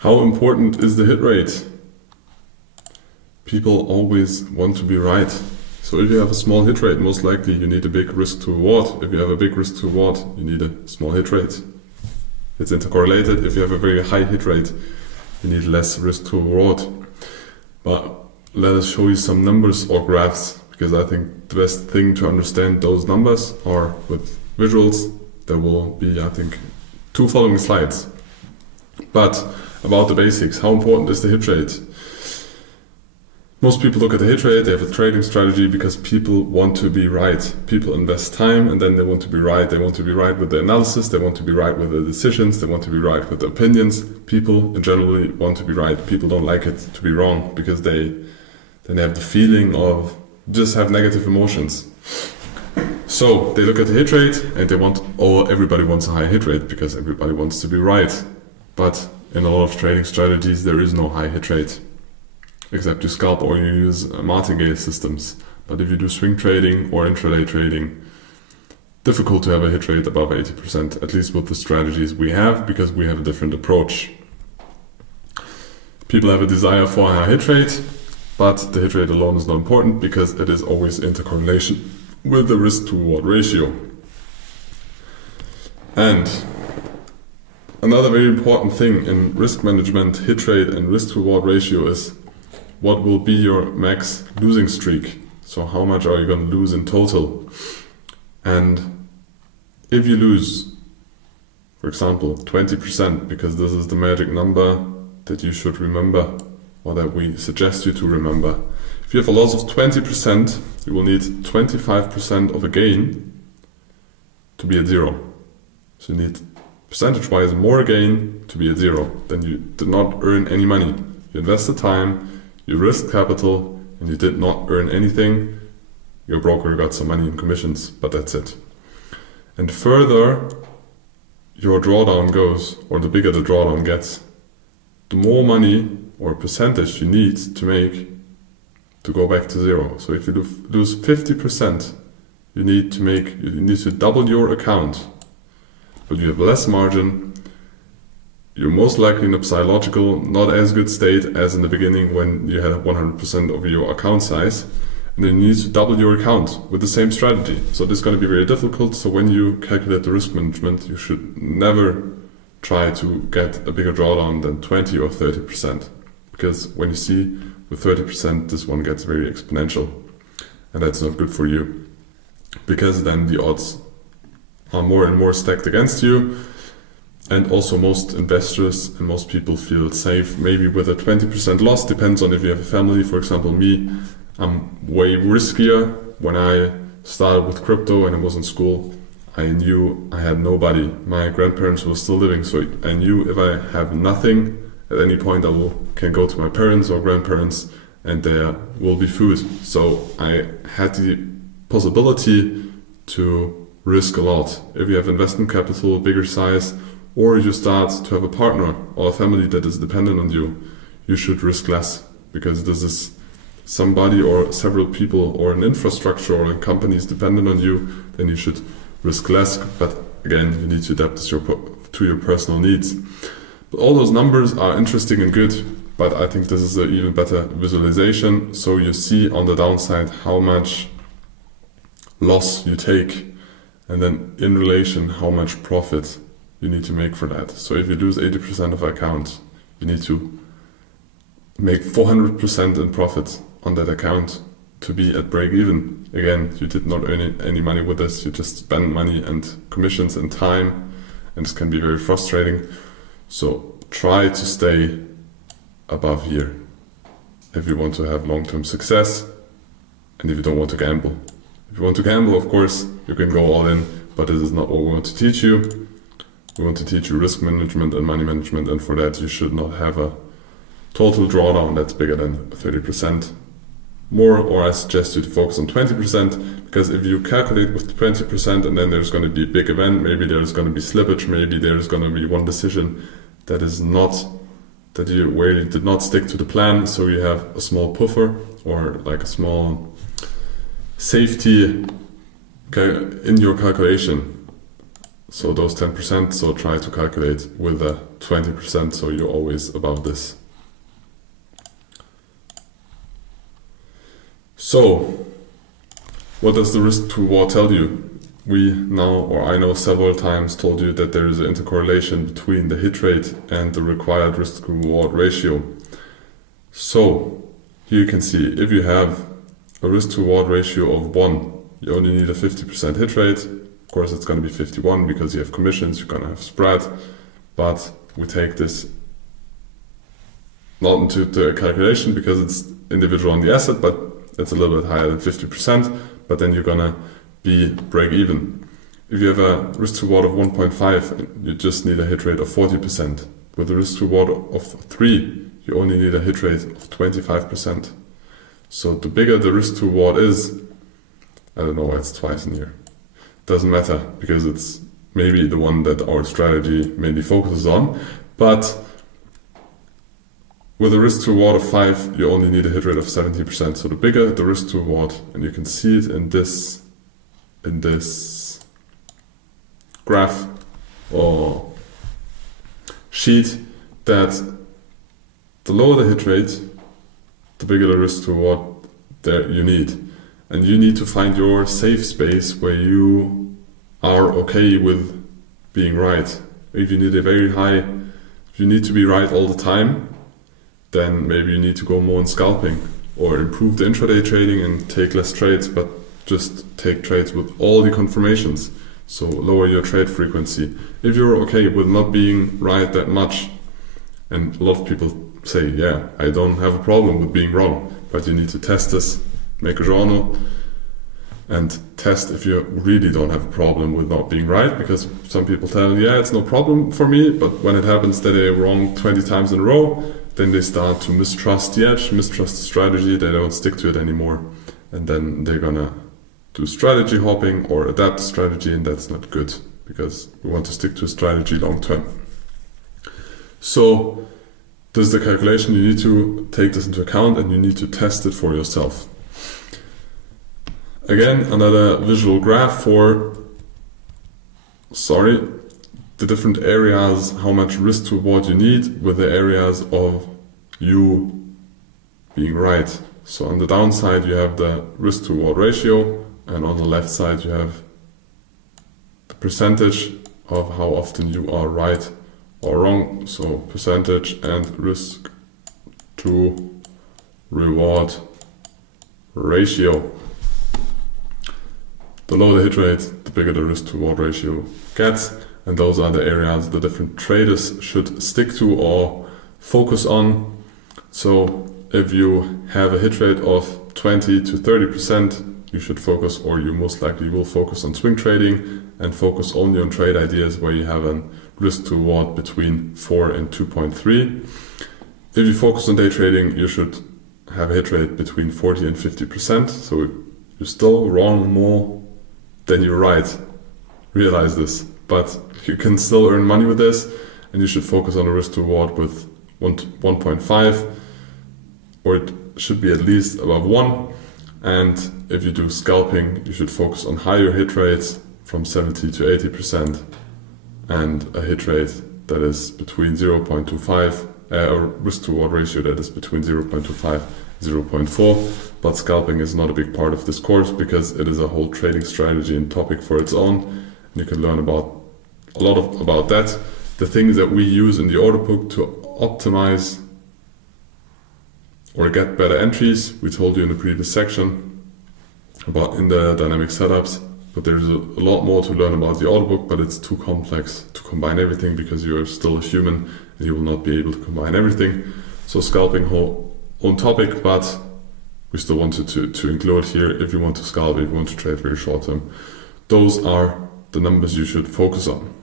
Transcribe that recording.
How important is the hit rate? People always want to be right. So if you have a small hit rate, most likely you need a big risk to reward. If you have a big risk to reward, you need a small hit rate. It's intercorrelated. If you have a very high hit rate, you need less risk to reward. But let us show you some numbers or graphs, because I think the best thing to understand those numbers are with visuals. There will be, I think, 2 following slides. But about the basics, how important is the hit rate? Most people look at the hit rate, they have a trading strategy because people want to be right. People invest time and then they want to be right. They want to be right with the analysis, they want to be right with the decisions, they want to be right with the opinions. People generally want to be right. People don't like it to be wrong because then they have the feeling of just have negative emotions. So they look at the hit rate and everybody wants a high hit rate because everybody wants to be right. But in a lot of trading strategies there is no high hit rate. Except you scalp or you use martingale systems. But if you do swing trading or intraday trading, difficult to have a hit rate above 80%, at least with the strategies we have, because we have a different approach. People have a desire for a high hit rate, but the hit rate alone is not important because it is always intercorrelation with the risk to reward ratio. And another very important thing in risk management, hit rate and risk to reward ratio is what will be your max losing streak. So how much are you going to lose in total? And if you lose, for example, 20%, because this is the magic number that you should remember, or that we suggest you to remember. If you have a loss of 20%, you will need 25% of a gain to be at 0. So you need percentage-wise more gain to be at 0. Then you did not earn any money. You invested time, you risked capital, and you did not earn anything. Your broker got some money in commissions, but that's it. And further your drawdown goes, or the bigger the drawdown gets, the more money or percentage you need to make to go back to 0. So if you lose 50%, you need to double your account, but you have less margin. You're most likely in a psychological, not as good state as in the beginning when you had 100% of your account size. And then you need to double your account with the same strategy. So this is going to be very difficult. So when you calculate the risk management, you should never try to get a bigger drawdown than 20 or 30%. Because when you see with 30%, this one gets very exponential. And that's not good for you. Because then the odds are more and more stacked against you. And also most investors and most people feel safe maybe with a 20% loss. Depends on if you have a family. For example, me, I'm way riskier. When I started with crypto and I was in school, I knew I had nobody. My grandparents were still living, so I knew if I have nothing, at any point I can go to my parents or grandparents and there will be food. So I had the possibility to risk a lot. If you have investment capital, bigger size, or you start to have a partner or a family that is dependent on you, you should risk less, because this is somebody or several people or an infrastructure or a company is dependent on you, then you should risk less. But again, you need to adapt to your personal needs. But all those numbers are interesting and good, but I think this is an even better visualization. So you see on the downside how much loss you take, and then in relation how much profit you need to make for that. So if you lose 80% of account, you need to make 400% in profit on that account to be at break even. Again, you did not earn any money with this, you just spend money and commissions and time, and this can be very frustrating. So try to stay above here if you want to have long-term success and if you don't want to gamble. If you want to gamble, of course, you can go all in, but this is not what we want to teach you. We want to teach you risk management and money management, and for that you should not have a total drawdown that's bigger than 30%. More, or I suggest you to focus on 20%, because if you calculate with 20% and then there's going to be a big event, maybe there's going to be slippage, maybe there's going to be one decision that is not, where you did not stick to the plan, so you have a small puffer or like a small safety in your calculation. So those 10%, so try to calculate with a 20%, so you're always above this. So, what does the risk to reward tell you? We now, or I know several times, told you that there is an intercorrelation between the hit rate and the required risk to reward ratio. So, here you can see, if you have a risk to reward ratio of 1, you only need a 50% hit rate. Of course, it's going to be 51 because you have commissions, you're going to have spread, but we take this not into the calculation because it's individual on the asset, but it's a little bit higher than 50%, but then you're going to be break even. If you have a risk to reward of 1.5, you just need a hit rate of 40%. With a risk to reward of 3, you only need a hit rate of 25%. So the bigger the risk to reward is, I don't know why it's twice in here. Doesn't matter because it's maybe the one that our strategy mainly focuses on, but with a risk to reward of 5, you only need a hit rate of 70%. So the bigger the risk to reward, and you can see it in this graph or sheet, that the lower the hit rate, the bigger the risk to reward that you need. And you need to find your safe space where you are okay with being right. If you need a very high, if you need to be right all the time, then maybe you need to go more on scalping or improve the intraday trading and take less trades, but just take trades with all the confirmations. So lower your trade frequency. If you're okay with not being right that much, and a lot of people say, yeah, I don't have a problem with being wrong, but you need to test this, make a journal, and test if you really don't have a problem with not being right, because some people tell, yeah, it's no problem for me, but when it happens that they're wrong 20 times in a row, then they start to mistrust the edge, mistrust the strategy, they don't stick to it anymore, and then they're gonna do strategy hopping or adapt the strategy, and that's not good, because we want to stick to a strategy long term. So this is the calculation. You need to take this into account and you need to test it for yourself. Again, another visual graph for, the different areas, how much risk to reward you need with the areas of you being right. So on the downside you have the risk to reward ratio, and on the left side you have the percentage of how often you are right or wrong. So percentage and risk to reward ratio. The lower the hit rate, the bigger the risk to reward ratio gets, and those are the areas the different traders should stick to or focus on. So if you have a hit rate of 20 to 30%, you should focus, or you most likely will focus, on swing trading and focus only on trade ideas where you have a risk to reward between 4 and 2.3. If you focus on day trading, you should have a hit rate between 40 and 50%. So you're still wrong more than you're right. Realize this. But you can still earn money with this, and you should focus on a risk to reward with 1.5, or it should be at least above 1. And if you do scalping, you should focus on higher hit rates from 70 to 80%, and a hit rate that is between 0.25, a risk to reward ratio that is between 0.25 0.4. But scalping is not a big part of this course because it is a whole trading strategy and topic for its own. You can learn about about that. The things that we use in the order book to optimize or get better entries, we told you in the previous section about in the dynamic setups, but there's a lot more to learn about the order book, but it's too complex to combine everything because you're still a human and you will not be able to combine everything. So scalping whole own topic, but we still wanted to include here if you want to scalp, if you want to trade very short term. Those are the numbers you should focus on.